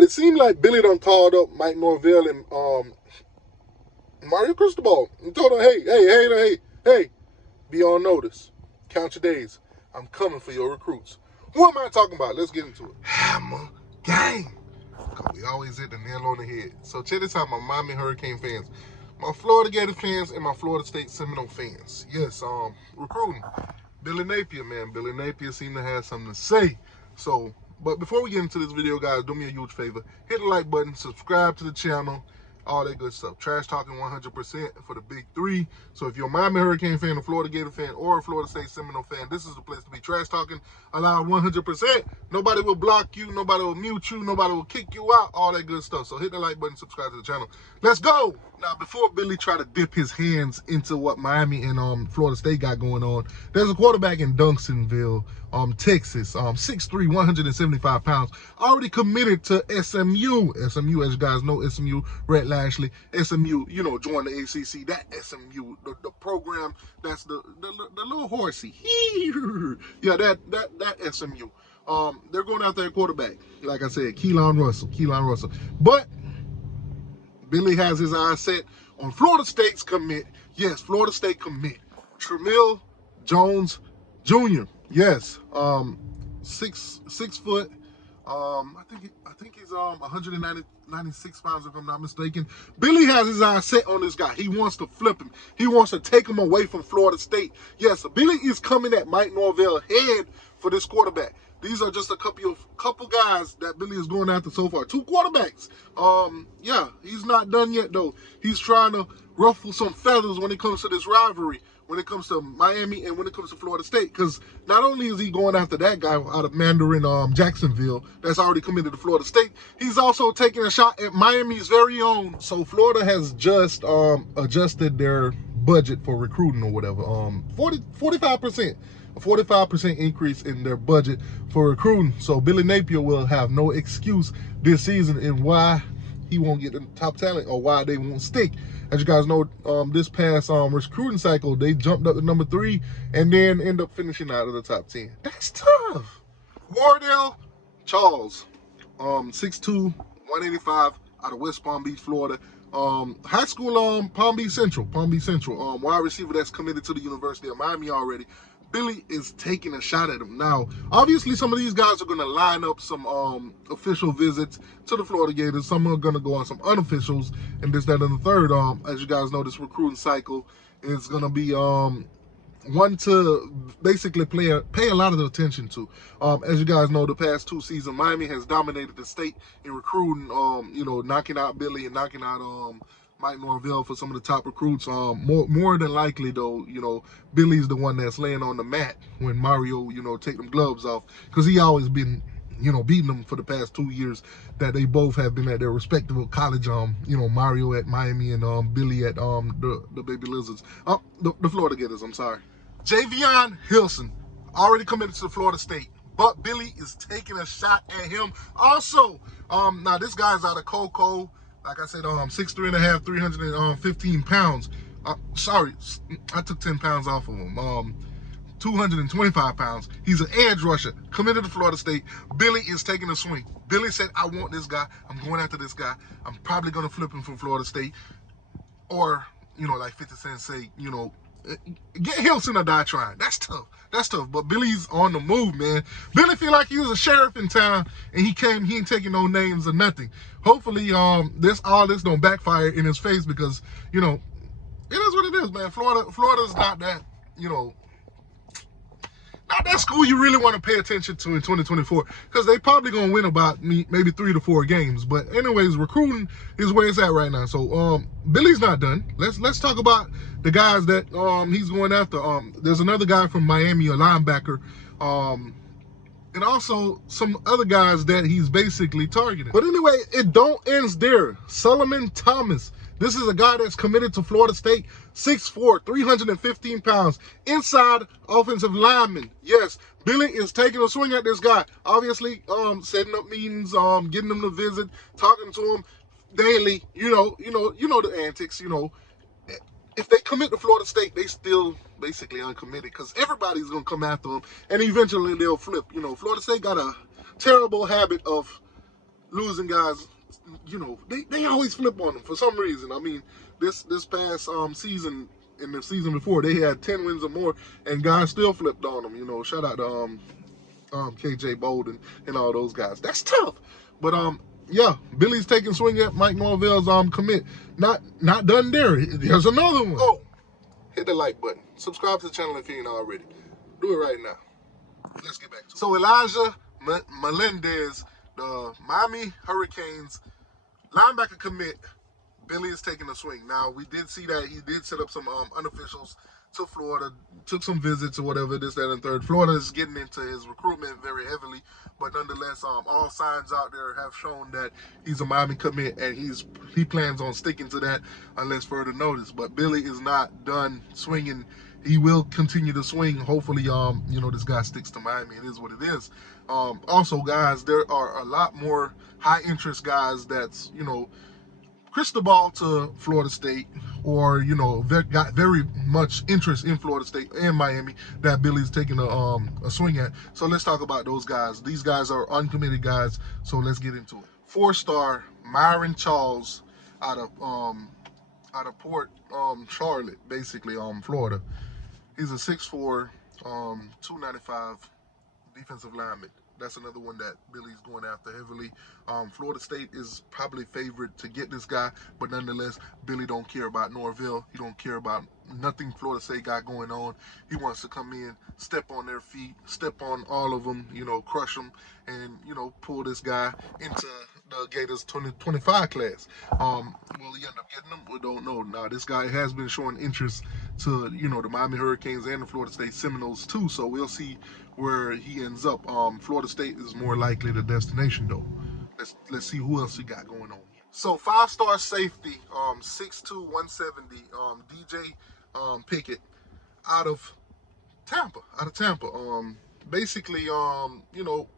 But it seemed like Billy done called up Mike Norvell and Mario Cristobal and told him, hey, be on notice. Count your days. I'm coming for your recruits. Who am I talking about? Let's get into it. Hammer gang. We always hit the nail on the head. So check this out, my Miami Hurricane fans, my Florida Gator fans, and my Florida State Seminole fans. Yes, recruiting. Billy Napier, man. Billy Napier seemed to have something to say. So, but before we get into this video, guys, do me a huge favor. Hit the like button, subscribe to the channel, all that good stuff. Trash talking 100% for the big three. So if you're a Miami Hurricane fan, a Florida Gator fan, or a Florida State Seminole fan, this is the place to be. Trash talking allowed 100%. Nobody will block you. Nobody will mute you. Nobody will kick you out. All that good stuff. So hit the like button, subscribe to the channel. Let's go. Now, before Billy try to dip his hands into what Miami and Florida State got going on, there's a quarterback in Duncanville, Texas, 6'3", 175 pounds, already committed to SMU. SMU, as you guys know, SMU, Red Lashley, SMU, you know, join the ACC. That SMU, the program, that's the little horsey. Yeah, that SMU. They're going out there at quarterback. Like I said, Keelan Russell. But Billy has his eyes set on Florida State's commit. Yes, Florida State commit. Tristan Jones Jr. Yes, 6 foot. I think he's 196 pounds if I'm not mistaken. Billy has his eyes set on this guy. He wants to flip him. He wants to take him away from Florida State. Yes, Billy is coming at Mike Norvell head for this quarterback. These are just a couple guys that Billy is going after so far. 2 quarterbacks. Yeah, he's not done yet though. He's trying to ruffle some feathers when it comes to this rivalry, when it comes to Miami and when it comes to Florida State. Because not only is he going after that guy out of Mandarin, Jacksonville, that's already committed to Florida State, he's also taking a shot at Miami's very own. So Florida has just adjusted their budget for recruiting or whatever. 45%. A 45% increase in their budget for recruiting. So Billy Napier will have no excuse this season in why he won't get the top talent or why they won't stick. As you guys know, this past recruiting cycle, they jumped up to number 3 and then end up finishing out of the top 10. That's tough. Wardell Charles, 6'2", 185, out of West Palm Beach, Florida. High school, Palm Beach Central, wide receiver that's committed to the University of Miami already. Billy is taking a shot at him. Now, obviously, some of these guys are going to line up some official visits to the Florida Gators. Some are going to go on some unofficials, and this, that, and the third. As you guys know, this recruiting cycle is going to be one to basically pay a lot of attention to. As you guys know, the past 2 seasons, Miami has dominated the state in recruiting, you know, knocking out Billy and knocking out Mike Norvell for some of the top recruits. More than likely, though, you know, Billy's the one that's laying on the mat when Mario, you know, take them gloves off, because he always been, you know, beating them for the past 2 years that they both have been at their respective college. You know, Mario at Miami and Billy at the Baby Lizards, the Florida Gators. I'm sorry. Jvon Hilson already committed to Florida State, but Billy is taking a shot at him also. Now this guy's out of Cocoa. Like I said, 6'3.5", 315 pounds. Sorry, I took 10 pounds off of him. 225 pounds. He's an edge rusher, committed to Florida State. Billy is taking a swing. Billy said, I want this guy. I'm going after this guy. I'm probably going to flip him from Florida State. Or, you know, like 50 Cent say, you know, get Hilson or die trying. That's tough. That's tough. But Billy's on the move, man. Billy feel like he was a sheriff in town, and he ain't taking no names or nothing. Hopefully, all this don't backfire in his face, because, you know, it is what it is, man. Florida's not that, you know, not that school you really want to pay attention to in 2024, because they probably gonna win about maybe 3 to 4 games. But anyways, recruiting is where it's at right now. So Billy's not done. Let's talk about the guys that he's going after. There's another guy from Miami, a linebacker, and also some other guys that he's basically targeting. But anyway, it don't end there. Solomon Thomas. This is a guy that's committed to Florida State, 6'4", 315 pounds, inside offensive lineman. Yes, Billy is taking a swing at this guy. Obviously, setting up meetings, getting him to visit, talking to him daily. You know the antics. You know, if they commit to Florida State, they still basically uncommitted, because everybody's gonna come after them, and eventually they'll flip. You know, Florida State got a terrible habit of losing guys, you know, they always flip on them for some reason. I mean, this past season and the season before, they had 10 wins or more, and guys still flipped on them. You know, shout out to KJ Bolden and all those guys. That's tough. But yeah, Billy's taking swing at Mike Norvell's commit. Not done there. There's another one. Oh, hit the like button. Subscribe to the channel if you ain't already. Do it right now. Let's get back to it. So Elijah Melendez, the Miami Hurricanes linebacker commit, Billy is taking a swing. Now, we did see that he did set up some unofficials to Florida, took some visits or whatever, this, that, and third. Florida is getting into his recruitment very heavily, but nonetheless, all signs out there have shown that he's a Miami commit, and he plans on sticking to that unless further notice. But Billy is not done swinging. He will continue to swing. Hopefully, you know, this guy sticks to Miami. It is what it is. Also, guys, there are a lot more high-interest guys that's, you know, Cristobal to Florida State, or, you know, got very much interest in Florida State and Miami that Billy's taking a swing at. So let's talk about those guys. These guys are uncommitted guys, so let's get into it. 4-star Myles Charles out of Port Charlotte, basically, Florida. He's a 6'4", 295 defensive lineman. That's another one that Billy's going after heavily. Florida State is probably favored to get this guy, but nonetheless, Billy don't care about Norvell. He don't care about nothing Florida State got going on. He wants to come in, step on their feet, step on all of them, you know, crush them, and, you know, pull this guy into the Gators 2025 class. Will he end up getting them? We don't know. Now, this guy has been showing interest to, you know, the Miami Hurricanes and the Florida State Seminoles too, so we'll see where he ends up. Florida State is more likely the destination, though. Let's see who else we got going on. So 5-star safety, 6'2", 170, DJ Picket, out of Tampa. Basically, you know,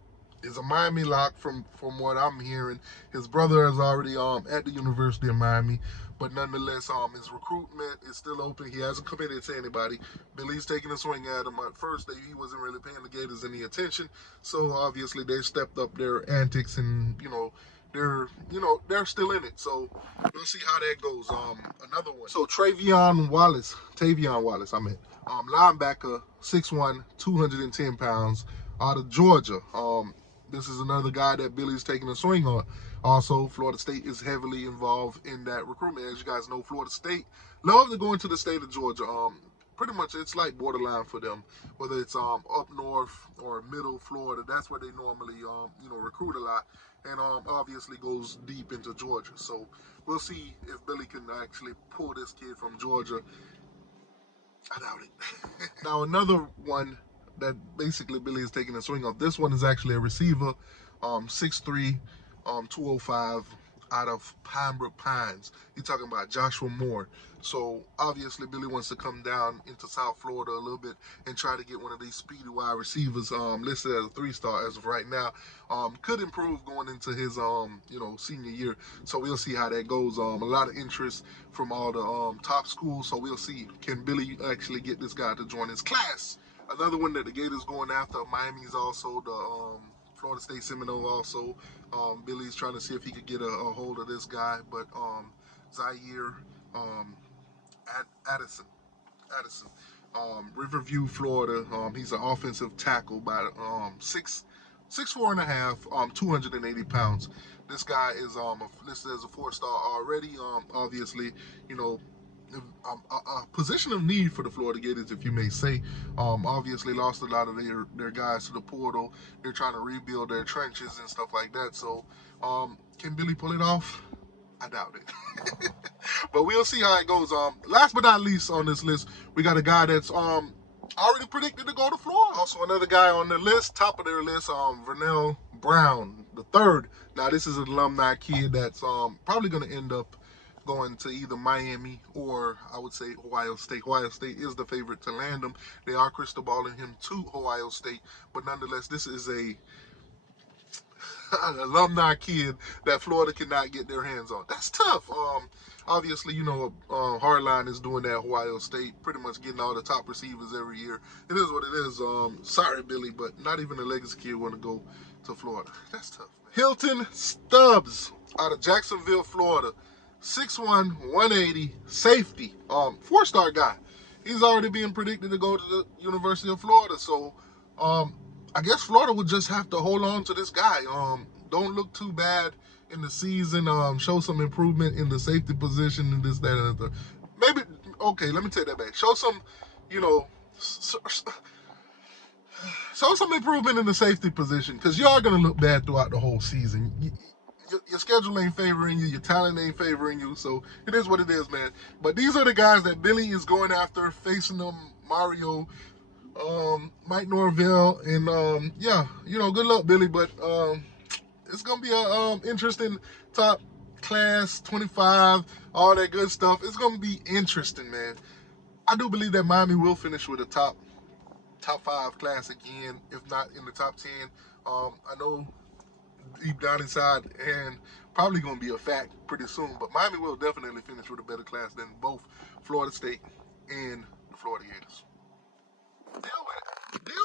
is a Miami lock from what I'm hearing. His brother is already at the University of Miami, but nonetheless, his recruitment is still open. He hasn't committed to anybody. Billy's taking a swing at him. At first, he wasn't really paying the Gators any attention, so obviously they stepped up their antics, and they're still in it. So we'll see how that goes. Another one. So Tavon Wallace, I meant, linebacker, 6'1", 210 pounds, out of Georgia. This is another guy that Billy's taking a swing on. Also, Florida State is heavily involved in that recruitment. As you guys know, Florida State love to go into the state of Georgia. Pretty much it's like borderline for them, whether it's up north or middle Florida. That's where they normally recruit a lot, and obviously goes deep into Georgia. So we'll see if Billy can actually pull this kid from Georgia. I doubt it. Now, another one that basically Billy is taking a swing of. This one is actually a receiver, 6'3", 205, out of Pembroke Pines. You're talking about Joshua Moore. So obviously Billy wants to come down into South Florida a little bit and try to get one of these speedy wide receivers, listed as a 3-star as of right now. Could improve going into his senior year. So we'll see how that goes. A lot of interest from all the top schools. So we'll see, can Billy actually get this guy to join his class? Another one that the Gators going after, Miami's also, the Florida State Seminole also. Billy's trying to see if he could get a hold of this guy, but Zaire Addison, Riverview, Florida. He's an offensive tackle by 6'4.5", 280 pounds. This guy is listed as a 4-star already. Obviously, a position of need for the Florida Gators, if you may say. Obviously lost a lot of their guys to the portal. They're trying to rebuild their trenches and stuff like that. So can Billy pull it off? I doubt it. But we'll see how it goes. Last but not least on this list, we got a guy that's already predicted to go to Florida. Also another guy on the list, top of their list, Wardell Brown, the 3rd. Now this is an alumni kid that's probably going to end up going to either Miami or, I would say, Ohio State. Ohio State is the favorite to land him. They are cristobaling him to Ohio State, but nonetheless, this is a an alumni kid that Florida cannot get their hands on. That's tough. Obviously, you know, Hardline is doing that. Ohio State pretty much getting all the top receivers every year. It is what it is. Sorry, Billy, but not even a legacy kid want to go to Florida. That's tough, man. Hilton Thubs out of Jacksonville, Florida. 6'1", 180, safety, 4-star guy. He's already being predicted to go to the University of Florida. So, I guess Florida would just have to hold on to this guy. Don't look too bad in the season. Show some improvement in the safety position and this, that, and the. Maybe, okay, let me take that back. Show some, you know, show some improvement in the safety position, because you are going to look bad throughout the whole season. Your schedule ain't favoring you. Your talent ain't favoring you. So it is what it is, man. But these are the guys that Billy is going after, facing them, Mario, Mike Norvell, and yeah, you know, good luck, Billy. But it's gonna be a interesting top class 25, all that good stuff. It's gonna be interesting, man. I do believe that Miami will finish with a top 5 class again, if not in the top 10. I know deep down inside, and probably going to be a fact pretty soon, but Miami will definitely finish with a better class than both Florida State and the Florida Gators. Deal with it. Deal